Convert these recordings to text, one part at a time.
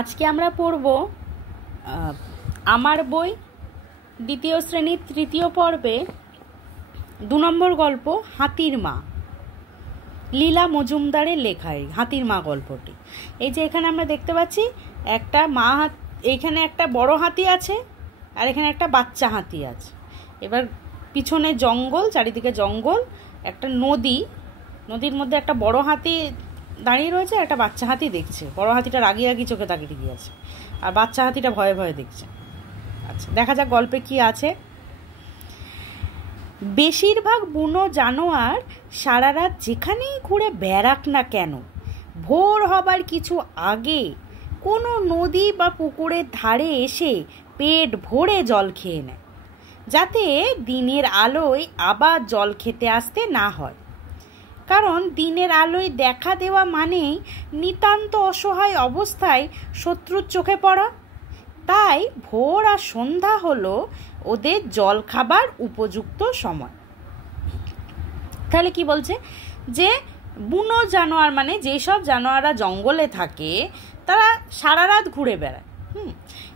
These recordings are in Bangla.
আজকে আমরা পড়ব আমার বই দ্বিতীয় শ্রেণীর তৃতীয় পর্বে ২ নম্বর গল্প হাতির মা। লীলা মজুমদারের লেখা এই হাতির মা গল্পটি। এই যে এখানে আমরা দেখতে পাচ্ছি একটা মা এইখানে একটা বড় হাতি আছে আর এখানে একটা বাচ্চা হাতি আছে। এবার পিছনে জঙ্গল, চারিদিকে জঙ্গল, একটা নদীর মধ্যে একটা বড় হাতি দাঁড়িয়ে রয়েছে, একটা বাচ্চা হাতি দেখছে। বড় হাতিটা রাগি রাগি চোখে তাকিয়ে গিয়েছে আর বাচ্চা হাতিটা ভয়ে ভয়ে দেখছে। আচ্ছা, দেখা যাক গল্পে কি আছে। বেশিরভাগ বুনো জানোয়ার সারা রাত যেখানেই ঘুরে বেড়াক না কেন, ভোর হবার কিছু আগে কোনো নদী বা পুকুরের ধারে এসে পেট ভরে জল খেয়ে নেয়, যাতে দিনের আলোয় আবার জল খেতে আসতে না হয়। কারণ দিনের আলোয় দেখা দেওয়া মানেই নিতান্ত অসহায় অবস্থায় শত্রুর চোখে পড়া। তাই ভোর আর সন্ধ্যা হলো ওদের জল খাবার উপযুক্ত সময়। তাহলে কি বলছে যে বুনো জানোয়ার মানে যেসব জানোয়াররা জঙ্গলে থাকে তারা সারা রাত ঘুরে বেড়ায়,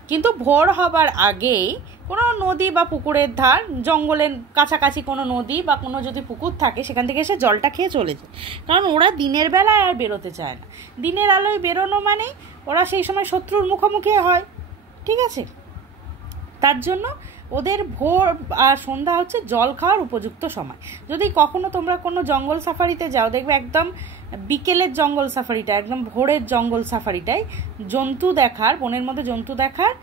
কিন্তু ভোর হবার আগেই কোনো নদী বা পুকুরের ধার, জঙ্গলের কাছাকাছি কোনো নদী বা কোনো যদি পুকুর থাকে সেখান থেকে এসে জলটা খেয়ে চলে যায়। কারণ ওরা দিনের বেলায় আর বেরোতে চায় না। দিনের আলোয় বেরোনো মানে ওরা সেই সময় শত্রুর মুখোমুখি হয়, ঠিক আছে? তার জন্য ওদের ভোর আর সন্ধ্যা হচ্ছে জল খাওয়ার উপযুক্ত সময়। যদি কখনো তোমরা কোনো জঙ্গল সাফারিতে যাও, দেখবে একদম বিকেলের জঙ্গল সাফারিটা, একদম ভোরের জঙ্গল সাফারিটাই জন্তু দেখার, বনের মধ্যে জন্তু দেখার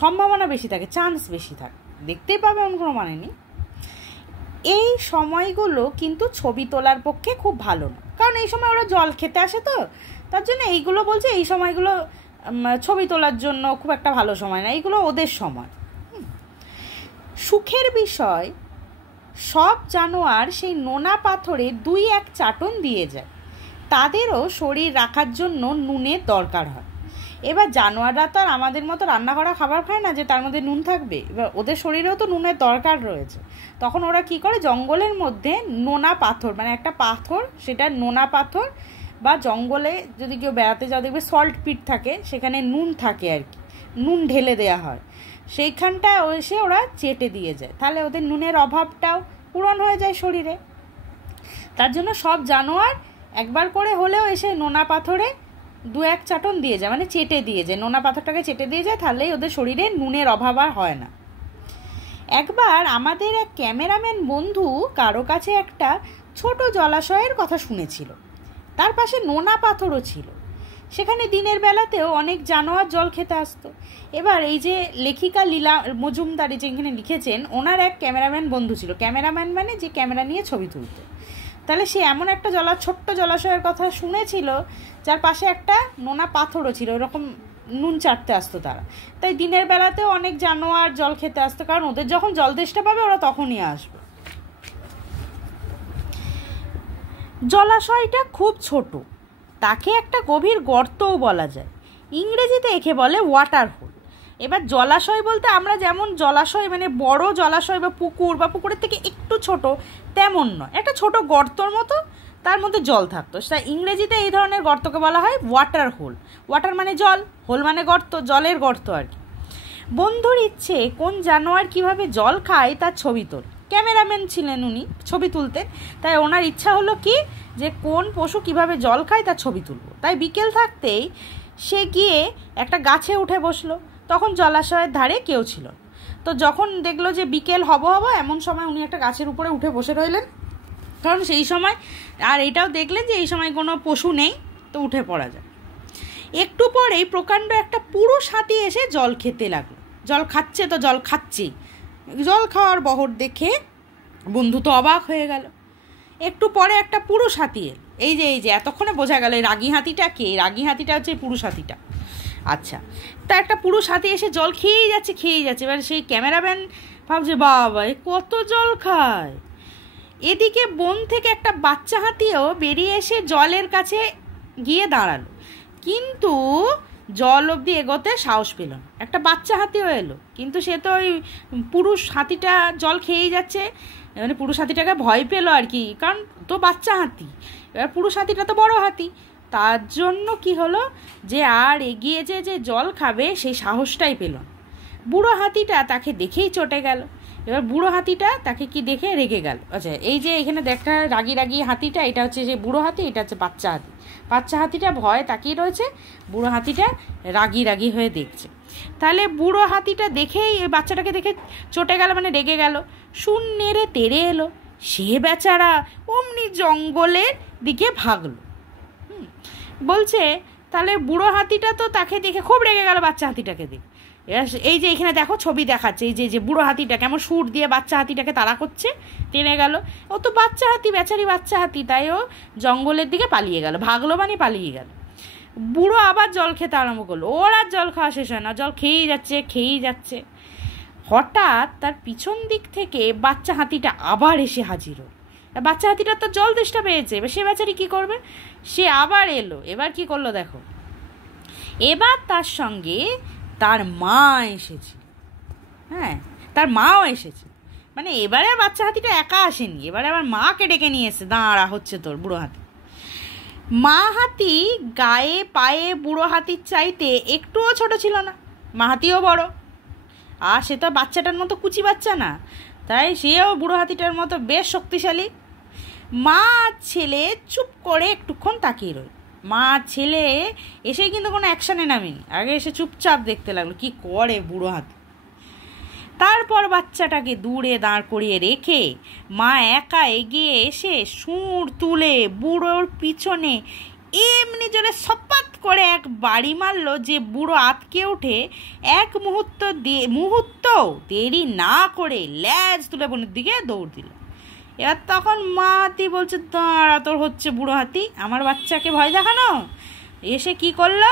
সম্ভাবনা বেশি থাকে, চান্স বেশি থাকে। দেখতেই পাবে এমন কোনো মানে নেই। এই সময়গুলো কিন্তু ছবি তোলার পক্ষে খুব ভালো না, কারণ এই সময় ওরা জল খেতে আসে, তো তার জন্য এইগুলো বলছে এই সময়গুলো ছবি তোলার জন্য খুব একটা ভালো সময় না, এইগুলো ওদের সময়। সুখের বিষয়, সব জানোয়ার সেই নোনা পাথরে ২-১ চাটন দিয়ে যায়। তাদেরও শরীর রাখার জন্য নুনের দরকার হয়। এবার জানোয়াররা তো আর আমাদের মতো রান্না করা খাবার খায় না যে তার মধ্যে নুন থাকবে। এবার ওদের শরীরেও তো নুনের দরকার রয়েছে। তখন ওরা কি করে, জঙ্গলের মধ্যে নোনা পাথর, মানে একটা পাথর, সেটা নোনা পাথর, বা জঙ্গলে যদি কেউ বেড়াতে যাও দেখবে সল্ট পিট থাকে, সেখানে নুন থাকে আর কি, নুন ঢেলে দেওয়া হয়, সেইখানটা এসে ওরা চেটে দিয়ে যায়। তাহলে ওদের নুনের অভাবটাও পূরণ হয়ে যায় শরীরে। তার জন্য সব জানোয়ার একবার করে হলেও এসে নোনা পাথরে ২-১ চাটন দিয়ে যায়, মানে চেটে দিয়ে যায়, নোনা পাথরটাকে চেটে দিয়ে যায়, তাহলেই ওদের শরীরে নুনের অভাব আর হয় না। একবার আমাদের এক ক্যামেরাম্যান বন্ধু কারো কাছে একটা ছোট জলাশয়ের কথা শুনেছিল। তার পাশে নোনা পাথরও ছিল। সেখানে দিনের বেলাতেও অনেক জানোয়ার জল খেতে আসতো। এবার এই যে লেখিকা লীলা মজুমদার যেখানে লিখেছেন, ওনার এক ক্যামেরাম্যান বন্ধু ছিল। ক্যামেরাম্যান মানে যে ক্যামেরা নিয়ে ছবি তুলত। তাহলে সে এমন একটা ছোট্ট জলাশয়ের কথা শুনেছিল যার পাশে একটা নোনা পাথরও ছিল, এরকম নুন চাটতে আসতো তারা। তাই দিনের বেলাতেও অনেক জানোয়ার জল খেতে আসতো, কারণ ওদের যখন জল তেষ্টা পাবে ওরা তখনই আসবে। জলাশয়টা খুব ছোট, তাকে একটা গভীর গর্তও বলা যায়। ইংরেজিতে একে বলে ওয়াটার হোল। এবার জলাশয় বলতে আমরা যেমন জলাশয় মানে বড় জলাশয় বা পুকুরের থেকে একটু ছোট তেমন নয়, একটা ছোট গর্তর মতো, তার মধ্যে জল থাকতো। সেটা ইংরেজিতে এই ধরনের গর্তকে বলা হয় ওয়াটার হোল। ওয়াটার মানে জল, হোল মানে গর্ত, জলের গর্ত আর কি। বন্ধুর ইচ্ছে কোন জানোয়ার কিভাবে জল খায় তার ছবি তোল। ক্যামেরাম্যান ছিলেন উনি, ছবি তুলতেন। তাই ওনার ইচ্ছা হলো কি যে কোন পশু কিভাবে জল খায় তার ছবি তুলবো। তাই বিকেল থাকতেই সে গিয়ে একটা গাছে উঠে বসলো। তখন জলাশয়ের ধারে কেউ ছিল। তো যখন দেখলো যে বিকেল হব এমন সময় উনি একটা গাছের উপরে উঠে বসে রইলেন, কারণ সেই সময়, আর এটাও দেখলেন যে এই সময় কোনো পশু নেই, তো উঠে পড়া যায়। একটু পরেই প্রকাণ্ড একটা পুরুষ হাতি এসে জল খেতে লাগলো। জল খাচ্ছে তো জল খাচ্ছেই। জল খাওয়ার বহর দেখে বন্ধু তো অবাক হয়ে গেল। একটু পরে একটা পুরুষ হাতি এল। এই যে এতক্ষণে বোঝা গেল এই রাগী হাতিটা কে। রাগী হাতিটা হচ্ছে পুরুষ হাতিটা। আচ্ছা, তা একটা পুরুষ হাতি এসে জল খেয়েই যাচ্ছে। এবার সেই ক্যামেরাম্যান ভাবছে বাবা এ কত জল খায়। এদিকে বন থেকে একটা বাচ্চা হাতিও বেরিয়ে এসে জলের কাছে গিয়ে দাঁড়ালো, কিন্তু জল অবধি এগোতে সাহস পেল না। একটা বাচ্চা হাতিও এলো, কিন্তু সে তো ওই পুরুষ হাতিটা জল খেয়েই যাচ্ছে, মানে পুরুষ হাতিটাকে ভয় পেলো আর কি, কারণ তো বাচ্চা হাতি। এবার পুরুষ হাতিটা তো বড় হাতি, তার জন্য কি হলো, যে আর এগিয়ে যে জল খাবে সেই সাহসটাই পেল না। বুড়ো হাতিটা তাকে দেখেই চটে গেল। এবার বুড়ো হাতিটা তাকে কি দেখে রেগে গেল। আচ্ছা, এই যে এখানে দেখা রাগি রাগি হাতিটা, এটা হচ্ছে যে বুড়ো হাতি, এটা হচ্ছে বাচ্চা হাতি। বাচ্চা হাতিটা ভয় তাকিয়ে রয়েছে, বুড়ো হাতিটা রাগি রাগি হয়ে দেখছে। তাহলে বুড়ো হাতিটা দেখেই বাচ্চাটাকে দেখে চটে গেল, মানে রেগে গেল, শুন নেড়ে তেড়ে এলো। সে বেচারা অমনি জঙ্গলের দিকে ভাগলো। বলছে, তাহলে বুড়ো হাতিটা তো তাকে দেখে খুব রেগে গেল বাচ্চা হাতিটাকে দেখে। এই যে এখানে দেখো ছবি দেখাচ্ছে, এই যে বুড়ো হাতিটা কেমন সুর দিয়ে বাচ্চা হাতিটাকে তাড়া করছে, টেনে গেল। ও তো বাচ্চা হাতি, বেচারি বাচ্চা হাতি, তাই ও জঙ্গলের দিকে পালিয়ে গেল, ভাগলো মানে পালিয়ে গেল। বুড়ো আবার জল খেতে আরম্ভ করলো। ওর আর জল খাওয়া শেষ হয় না, জল খেয়েই যাচ্ছে। হঠাৎ তার পিছন দিক থেকে বাচ্চা হাতিটা আবার এসে হাজির হল। বাচ্চা হাতিটা তো জল তেষ্টা পেয়েছে, এবার সে বেচারি কি করবে, সে আবার এলো। এবার কি করলো দেখো, এবার তার সঙ্গে তার মা এসেছে। হ্যাঁ, তার মাও এসেছে। মানে এবারে বাচ্চা হাতিটা একা আসেনি, এবারে আবার মাকে ডেকে নিয়ে এসে দাঁড়া হচ্ছে তোর বুড়ো হাতি। মা হাতি গায়ে পায়ে বুড়ো হাতির চাইতে একটুও ছোট ছিল না, মা হাতিও বড়, আর সে তো বাচ্চাটার মতো কুচি বাচ্চা না, তাই সেও বুড়ো হাতিটার মতো বেশ শক্তিশালী। মা ছেলে চুপ করে একটুক্ষণ তাকিয়ে রইল। মা ছেলে এসে কিন্তু কোনো অ্যাকশানে নামেনি, আগে এসে চুপচাপ দেখতে লাগলো কি করে বুড়ো হাতি। তারপর বাচ্চাটাকে দূরে দাঁড় করিয়ে রেখে মা একা এগিয়ে এসে সুর তুলে বুড়োর পিছনে এমনি জোরে সপাত করে এক বাড়ি মারলো যে বুড়ো আতকে উঠে এক মুহূর্ত দেরি না করে ল্যাজ তুলে বনের দিকে দৌড় দিল। এবার তখন মা হাতি বলছে, দাঁড়া তোর হচ্ছে বুড়ো হাতি, আমার বাচ্চাকে ভয় দেখানো। এসে কি করলো,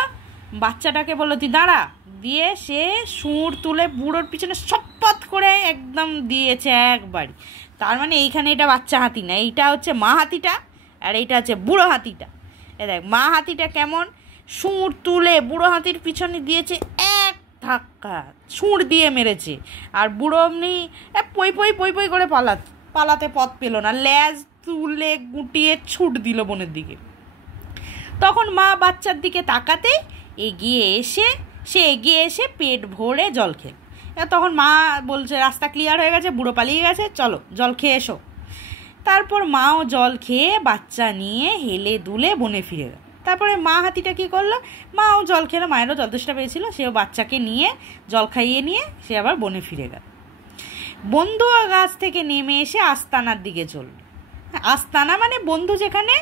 বাচ্চাটাকে বললো তুই দাঁড়া, দিয়ে সে সুর তুলে বুড়োর পিছনে সপাত করে একদম দিয়েছে একবারই। তার মানে এইখানে এটা বাচ্চা হাতি না, এইটা হচ্ছে মা হাতিটা, আর এইটা হচ্ছে বুড়ো হাতিটা। এ দেখ মা হাতিটা কেমন সুর তুলে বুড়ো হাতির পিছনে দিয়েছে এক ধাক্কা, সুর দিয়ে মেরেছে, আর বুড়ো এমনি পই পই করে পালাতে পথ পেল না, ল্যাজ তুলে গুটিয়ে ছুট দিল বনের দিকে। তখন মা বাচ্চার দিকে তাকাতে এগিয়ে এসে পেট ভরে জল খেল। তখন মা বলছে রাস্তা ক্লিয়ার হয়ে গেছে, বুড়ো পালিয়ে গেছে, চলো জল খেয়ে এসো। তারপর মাও জল খেয়ে বাচ্চা নিয়ে হেলে দুলে বনে ফিরে গেল। তারপরে মা হাতিটা কী করলো, মাও জল খেলো, মায়েরও জল তেষ্টা পেয়েছিল, সেও বাচ্চাকে নিয়ে জল খাইয়ে নিয়ে সে আবার বনে ফিরে গেল। বন্ধু গাছ থেকে নেমে এসে আস্তানার দিকে চলল। আস্তানা মানে বন্ধু, যেখানে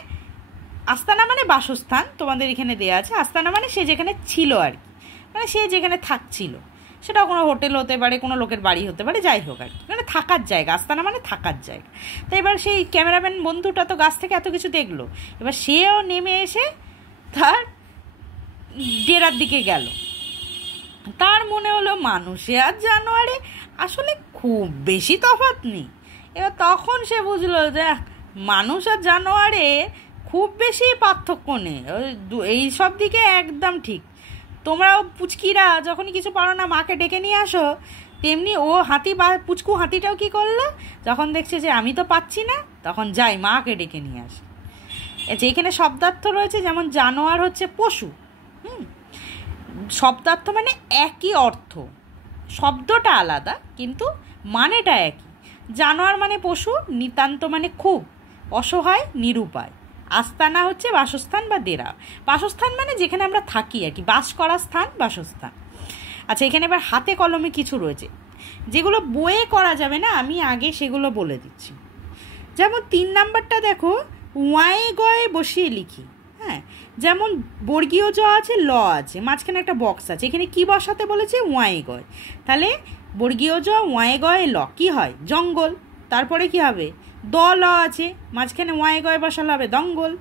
আস্তানা মানে বাসস্থান, তোমাদের এখানে দেওয়া আছে। আস্তানা মানে সে যেখানে ছিল আর কি, মানে সে যেখানে থাকছিল, সেটা কোনো হোটেল হতে পারে, কোনো লোকের বাড়ি হতে পারে, যাই হোক আর কি, মানে থাকার জায়গা। আস্তানা মানে থাকার জায়গা। তো এবার সেই ক্যামেরাম্যান বন্ধুটা তো গাছ থেকে এত কিছু দেখলো, এবার সেও নেমে এসে তার ডেরার দিকে গেল। তার মনে হলো মানুষে আর জানোয়ারে আসলে খুব বেশি তফাৎ নেই। এবার তখন সে বুঝলো যে মানুষ আর জানোয়ারে খুব বেশি পার্থক্য নেই, এই সব দিকে একদম ঠিক। তোমরাও পুচকিরা যখনই কিছু পারো না মাকে ডেকে নিয়ে আসো, তেমনি ও হাতি বা পুচকু হাতিটাও কি করলো, যখন দেখছে যে আমি তো পাচ্ছি না, তখন যাই মাকে ডেকে নিয়ে আসে। যেখানে শব্দার্থ রয়েছে, যেমন জানোয়ার হচ্ছে পশু, শব্দার্থ মানে একই অর্থ, শব্দটা আলাদা কিন্তু মানেটা একই। জানোয়ার মানে পশু, নিতান্ত মানে খুব, অসহায় নিরুপায়। আস্তানা হচ্ছে বাসস্থান বা ডেরা। বাসস্থান মানে যেখানে আমরা থাকি আর কি, বাস করার স্থান, বাসস্থান। আচ্ছা, এখানে এবার হাতে কলমে কিছু রয়েছে যেগুলো বইয়ে করা যাবে না, আমি আগে সেগুলো বলে দিচ্ছি। যেমন 3 নাম্বারটা দেখো, ওয়ায়ে গয়ে বসিয়ে লিখি। হ্যাঁ, যেমন বর্গীয় জ আছে, ল আছে, মাঝখানে একটা বক্স আছে, এখানে কি বসাতে বলেছে, ওয়ায়ে গয়। তাহলে বর্গীয় জ ওয়ায়ে গয়ে ল কি হয়, জঙ্গল। তারপরে কি হবে, দ ল আছে, মাঝখানে ওয়ায়ে গয়ে বসালে হবে দঙ্গল।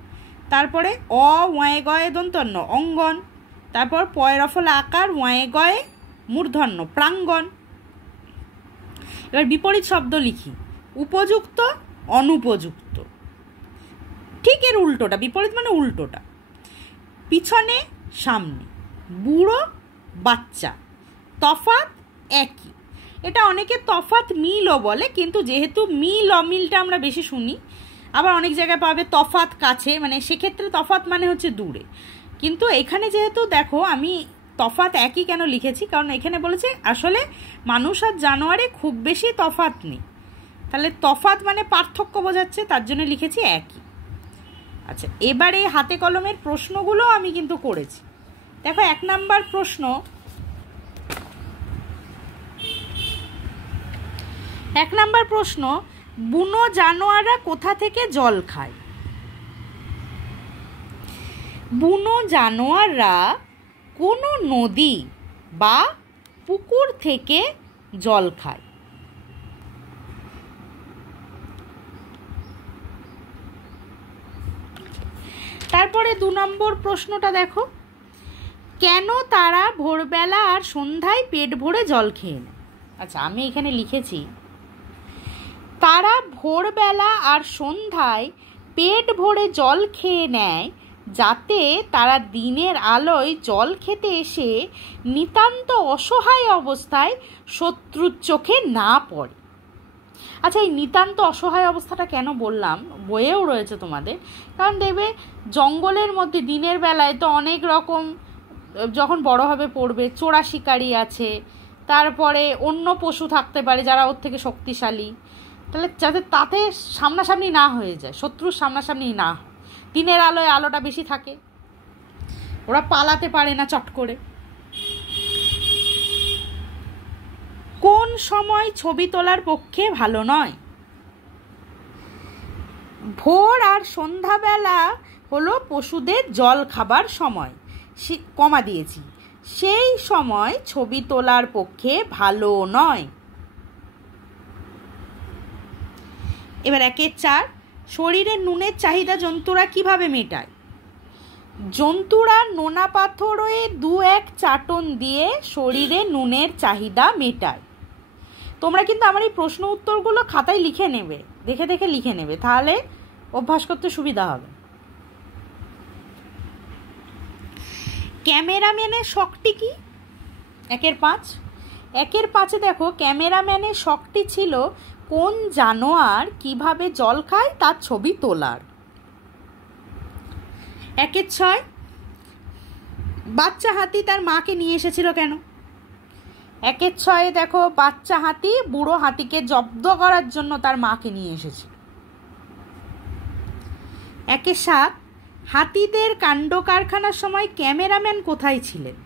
তারপরে অ ওয়ায়ে গয়ে দন্তন্য অঙ্গন। তারপর পয় রফলা আকার ওয়ায়ে গয়ে মূর্ধন্য প্রাঙ্গণ। এবার বিপরীত শব্দ লিখি, উপযুক্ত অনুপযুক্ত, ঠিক এর উল্টোটা, বিপরীত মানে উল্টোটা। পিছনে সামনে, বুড়ো বাচ্চা, তফাৎ একই। এটা অনেকে তফাৎ মিলও বলে, কিন্তু যেহেতু মিল অমিলটা আমরা বেশি শুনি, আবার অনেক জায়গায় পাবে তফাৎ কাছে, মানে সেক্ষেত্রে তফাৎ মানে হচ্ছে দূরে। কিন্তু এখানে যেহেতু দেখো আমি তফাৎ একই কেন লিখেছি, কারণ এখানে বলেছে আসলে মানুষ আর জানোয়ারে খুব বেশি তফাৎ নেই, তাহলে তফাৎ মানে পার্থক্য বোঝাচ্ছে, তার জন্য লিখেছি একই। আচ্ছা, এবারে হাতে কলমের প্রশ্নগুলো আমি কিন্তু করেছি। দেখো 1 নাম্বার প্রশ্ন, 1 নাম্বার প্রশ্ন, বুনো জানোয়াররা কোথা থেকে জল খায়? বুনো জানোয়াররা কোনো নদী বা পুকুর থেকে জল খায়। তারপরে 2 নম্বর প্রশ্নটা দেখো, কেন তারা ভোরবেলা আর সন্ধ্যায় পেট ভরে জল খেয়ে নেয়? আচ্ছা, আমি এখানে লিখেছি তারা ভোরবেলা আর সন্ধ্যায় পেট ভরে জল খেয়ে নেয় যাতে তারা দিনের আলোয় জল খেতে এসে নিতান্ত অসহায় অবস্থায় শত্রুর চোখে না পড়ে। আচ্ছা, এই নিতান্ত অসহায় অবস্থাটা কেন বললাম, বইয়েও রয়েছে তোমাদের, কারণ দেখবে জঙ্গলের মধ্যে দিনের বেলায় তো অনেক রকম, যখন বড় হবে পড়বে, চোরা শিকারি আছে, তারপরে অন্য পশু থাকতে পারে যারা ওর থেকে শক্তিশালী, তাহলে যাতে তাতে সামনাসামনি না হয়ে যায়, শত্রুর সামনাসামনি না হয়, দিনের আলোয় আলোটা বেশি থাকে, ওরা পালাতে পারে না চট করে। কোন সময় ছবি তোলার পক্ষে ভালো নয়? ভোর আর সন্ধ্যাবেলা হলো পশুদের জল খাবার সময়, কমা দিয়েছি, সেই সময় ছবি তোলার পক্ষে ভালো নয়। এবার 1-4, শরীরে নুনের চাহিদা জন্তুরা কিভাবে মেটায়? জন্তুরা নোনা পাথরে 2-1 চাটন দিয়ে শরীরে নুনের চাহিদা মেটায়। তোমরা কিন্তু আমার এই প্রশ্ন উত্তরগুলো খাতায় লিখে নেবে, দেখে দেখে লিখে নেবে, তাহলে অভ্যাস করতে সুবিধা হবে। ক্যামেরাম্যানের শখটি কি? 1-5 দেখো, ক্যামেরাম্যানের শখটি ছিল কোন জানোয়ার কিভাবে জল খায় তার ছবি তোলার। 1-6, বাচ্চা হাতি তার মাকে নিয়ে এসেছিল কেন? 1-6 দেখো, বাচ্চা হাতি বুড়ো হাতিকে জব্দ করার জন্য তার মাকে নিয়ে এসেছিল। 1-7, হাতিদের কাণ্ড কারখানার সময় ক্যামেরাম্যান কোথায় ছিলেন?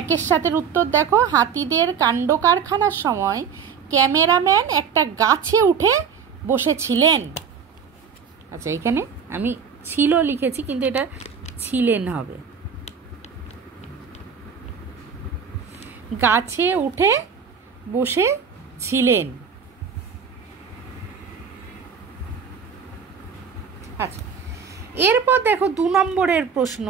1-7 উত্তর দেখো, হাতিদের কাণ্ড কারখানার সময় ক্যামেরাম্যান একটা গাছে উঠে বসেছিলেন। আচ্ছা, এখানে আমি ছিল লিখেছি, কিন্তু এটা ছিলেন হবে, গাছে উঠে বসেছিলেন। আচ্ছা, এরপর দেখো 2 নম্বরের প্রশ্ন,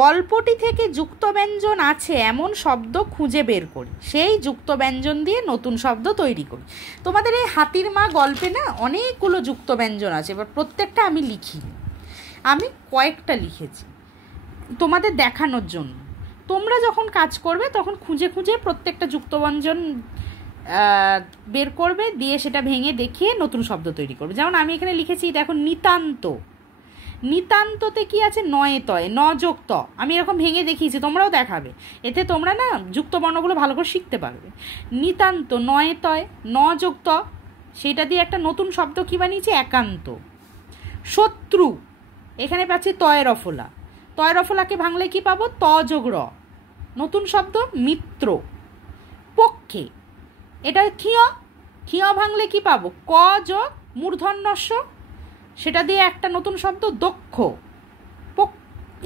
গল্পটি থেকে যুক্ত ব্যঞ্জন আছে এমন শব্দ খুঁজে বের করি, সেই যুক্ত ব্যঞ্জন দিয়ে নতুন শব্দ তৈরি করি। তোমাদের এই হাতির মা গল্পে না অনেকগুলো যুক্ত ব্যঞ্জন আছে, এবার প্রত্যেকটা আমি লিখিনি, আমি কয়েকটা লিখেছি তোমাদের দেখানোর জন্য। তোমরা যখন কাজ করবে তখন খুঁজে খুঁজে প্রত্যেকটা যুক্ত ব্যঞ্জন বের করবে, দিয়ে সেটা ভেঙে দেখিয়ে নতুন শব্দ তৈরি করবে। যেমন আমি এখানে লিখেছি দেখো, নিতান্ত, নিতান্ততে কি আছে? নয়ে তয়, ন যোগ ত, আমি এরকম ভেঙে দেখিয়েছি, তোমরাও দেখাবে, এতে তোমরা না যুক্ত বর্ণগুলো ভালো করে শিখতে পারবে। নিতান্ত, নয়ে তয়, ন যোগ ত, সেটা দিয়ে একটা নতুন শব্দ কি বানিয়েছি? একান্ত। শত্রু, এখানে পাচ্ছি তয় রফলা, তয় রফলাকে ভাঙলে কি পাবো? ত যোগ র, নতুন শব্দ মিত্র। পক্ষে, এটা ক্ষিয়, ক্ষিয় ভাঙলে কি পাবো? ক যোগ মূর্ধন্যস্য, সেটা দিয়ে একটা নতুন শব্দ দক্ষ।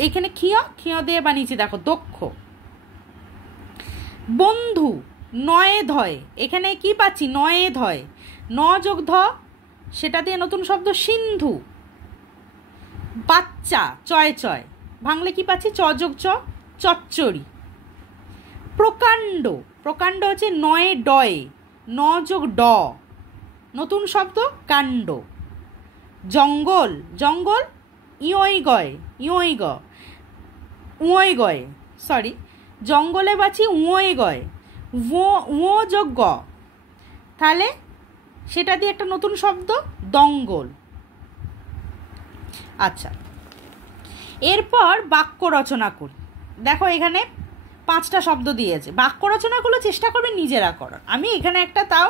এইখানে ক্ষিয়, ক্ষিয় দিয়ে বানিয়েছি দেখো দক্ষ। বন্ধু, নয়ে ধয়, এখানে কি পাচ্ছি? নয়ে ধয়, ন যোগ ধ, সেটা দিয়ে নতুন শব্দ সিন্ধু। বাচ্চা, চয় চয়, ভাঙলে কি পাচ্ছি? চ যোগ চ, চচ্চড়ি। প্রকাণ্ড, প্রকাণ্ড হচ্ছে নয়ে ডয়ে, ন যোগ ড, নতুন শব্দ কাণ্ড। জঙ্গল, জঙ্গল ইয়ই গয়, ইয়ই গ, উঁয়ই গয়, সরি, জঙ্গলে বাছি উঁয়ই গয়, উঁ যোগ গ, তাহলে সেটা দিয়ে একটা নতুন শব্দ, দঙ্গল। আচ্ছা, এরপর বাক্য রচনা করি। দেখো এখানে 5টা শব্দ দিয়েছে। বাক্য রচনাগুলো চেষ্টা করবে নিজেরা করার। আমি এখানে একটা তাও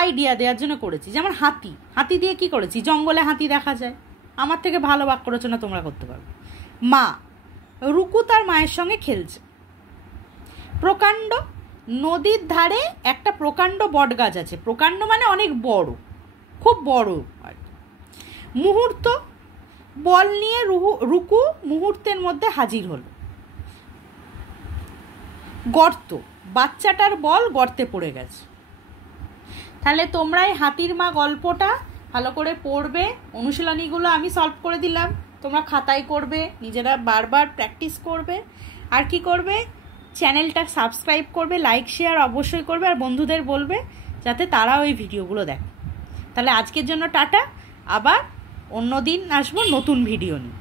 আইডিয়া দেওয়ার জন্য করেছি। যেমন হাতি, হাতি দিয়ে কি করেছি? জঙ্গলে হাতি দেখা যায়। আমার থেকে ভালো বাক্য রচনা তোমরা করতে পারবে। মা, রুকু তার মায়ের সঙ্গে খেলছে। প্রকাণ্ড, নদীর ধারে একটা প্রকাণ্ড বট গাছ আছে। প্রকাণ্ড মানে অনেক বড়, খুব বড় আর কি। মুহূর্ত, বল নিয়ে রুকু মুহূর্তের মধ্যে হাজির হলো। গর্ত, বাচ্চাটার বল গর্তে পড়ে গেছে। তাহলে তোমরা এই হাতির মা গল্পটা ভালো করে পড়বে। অনুশীলনীগুলো আমি সলভ করে দিলাম, তোমরা খাতায় করবে, নিজেরা বারবার প্র্যাকটিস করবে। আর কি করবে? চ্যানেলটা সাবস্ক্রাইব করবে, লাইক শেয়ার অবশ্যই করবে, আর বন্ধুদের বলবে যাতে তারাও এই ভিডিওগুলো দেখে। তাহলে আজকের জন্য টাটা, আবার অন্য দিন আসবো নতুন ভিডিও নিয়ে।